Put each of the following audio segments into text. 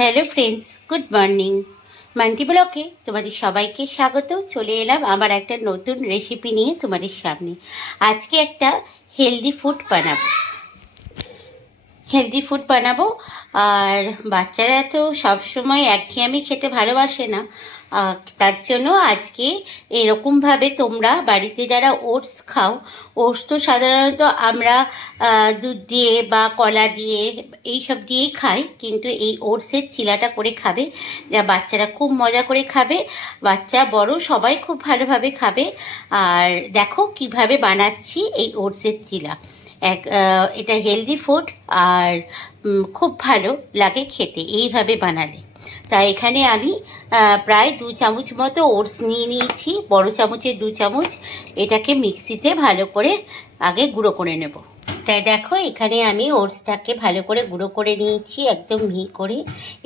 Hello friends, good morning. মান্টি ব্লকে তোমাদের সবাইকে স্বাগত। চলে এলাম আবার একটা নতুন রেসিপি নিয়ে তোমাদের সামনে। আজকে একটা হেলদি ফুড বানাবো। আর বাচ্চারা তো সবসময় একঘেয়েমি খেতে ভালোবাসে না, তার জন্য আজকে এরকমভাবে তোমরা বাড়িতে যারা ওটস খাও, ওটস তো সাধারণত আমরা দুধ দিয়ে বা কলা দিয়ে এইসব দিয়েই খাই, কিন্তু এই ওটসের চিলাটা করে খাবে, যা বাচ্চারা খুব মজা করে খাবে, বাচ্চা বড় সবাই খুব ভালোভাবে খাবে। আর দেখো কিভাবে বানাচ্ছি এই ওটসের চিলা। এটা হেলদি ফুড আর খুব ভালো লাগে খেতে এইভাবে বানালে। তাই এখানে আমি প্রায় 2 চামচ মতো ওটস নিয়ে নিয়েছি, বড় চামচের 2 চামচ। এটাকে মিক্সিতে ভালো করে আগে গুঁড়ো করে নেব। তাই দেখো এখানে আমি ওটসটাকে ভালো করে গুঁড়ো করে নিয়েছি, একদম মিহি করে।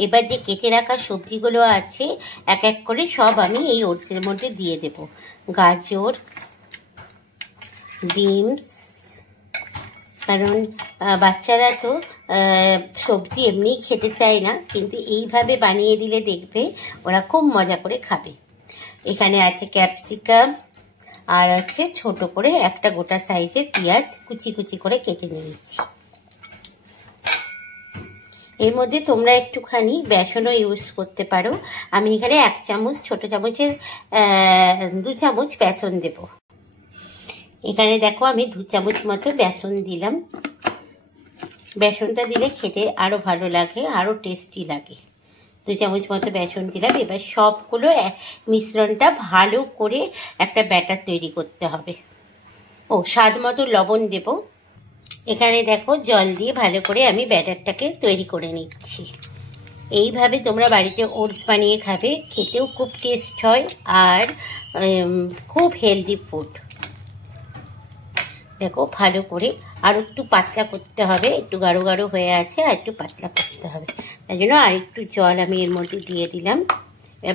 এবার যে কেটে রাখা সবজিগুলো আছে এক এক করে সব আমি এই ওটসের মধ্যে দিয়ে দেব। গাজর, বিনস, কারণ বাচ্চারা তো সবজি এমনি খেতে চায় না, কিন্তু এইভাবে বানিয়ে দিলে দেখবে ওরা খুব মজা করে খাবে। এখানে আছে ক্যাপসিকাম, আর আছে ছোট করে একটা গোটা সাইজের পেঁয়াজ কুচি কুচি করে কেটে নিয়েছি। এর মধ্যে তোমরা একটুখানি বেসনও ইউজ করতে পারো। আমি এখানে 1 চামচ, ছোট চামচের 2 চামচ বেসন দেব। এখানে দেখো আমি 2 চামচ মতো বেসন দিলাম। বেসনটা দিলে খেতে আরও ভালো লাগে, আরও টেস্টি লাগে। 2 চামচ মতো বেসন দিলাম। এবার সবগুলো মিশ্রণটা ভালো করে একটা ব্যাটার তৈরি করতে হবে। স্বাদ মতো লবণ দেব। এখানে দেখো জল দিয়ে ভালো করে আমি ব্যাটারটাকে তৈরি করে নিচ্ছি। এইভাবে তোমরা বাড়িতে ওটস বানিয়ে খাবে, খেতেও খুব টেস্ট হয় আর খুব হেলদি ফুড। দেখো ভালো করে আর একটু পাতলা করতে হবে, একটু গাঢ় গাঢ় হয়ে আছে, আর একটু পাতলা করতে হবে। তাই জন্য আর একটু জল আমি এর মধ্যে দিয়ে দিলাম।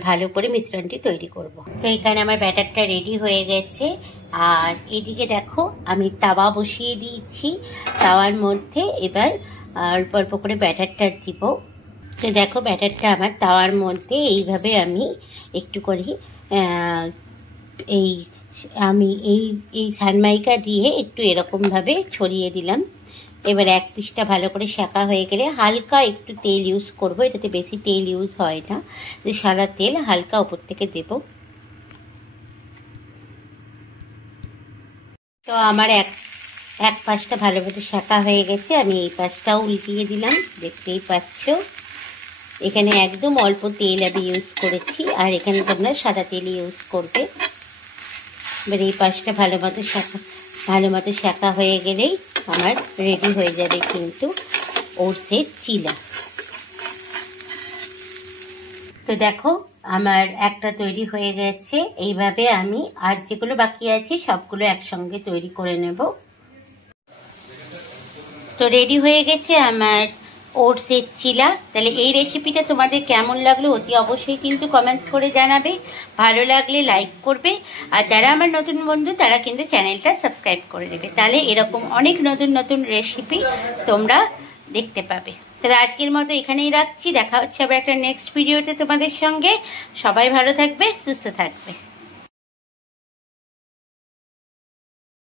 ভালো করে মিশ্রণটি তৈরি করব। তো এখানে আমার ব্যাটারটা রেডি হয়ে গেছে। আর এদিকে দেখো আমি তাওয়া বসিয়ে দিয়েছি। তাওয়ার মধ্যে এবার অল্প অল্প করে ব্যাটারটা দিব। তো দেখো ব্যাটারটা আমার তাওয়ার মধ্যে এইভাবে আমি একটু করে আমি এই সানমাইকা দিয়ে একটু এরকমভাবে ছড়িয়ে দিলাম। এবার এক পিসটা ভালো করে সেঁকা হয়ে গেলে হালকা একটু তেল ইউজ করব। এটাতে বেশি তেল ইউজ হয় না, সাদা তেল হালকা উপর থেকে দেব। তো আমার এক পাশটা ভালো করে সেঁকা হয়ে গেছে, আমি এই পাশটাও উল্টিয়ে দিলাম। দেখতেই পাচ্ছ এখানে একদম অল্প তেল আমি ইউজ করেছি, আর এখানে তোমরা সাদা তেল ইউজ করবে। এবার এই পাশটা ভালো মতো সেঁকা হয়ে গেলেই আমার রেডি হয়ে যাবে কিন্তু ওটসের চিলা। তো দেখো আমার একটা তৈরি হয়ে গেছে। এইভাবে আমি আর যেগুলো বাকি আছে সবগুলো একসঙ্গে তৈরি করে নেব। তো রেডি হয়ে গেছে আমার ওটসের চিলা। তাহলে এই রেসিপিটা তোমাদের কেমন লাগলো অতি অবশ্যই কিন্তু কমেন্টস করে জানাবে। ভালো লাগলে লাইক করবে, আর যারা আমার নতুন বন্ধু তারা কিন্তু চ্যানেলটা সাবস্ক্রাইব করে দেবে। তাহলে এরকম অনেক নতুন নতুন রেসিপি তোমরা দেখতে পাবে। তাহলে আজকের মতো এখানেই রাখছি। দেখা হচ্ছে আবার একটা নেক্সট ভিডিওতে তোমাদের সঙ্গে। সবাই ভালো থাকবে, সুস্থ থাকবে।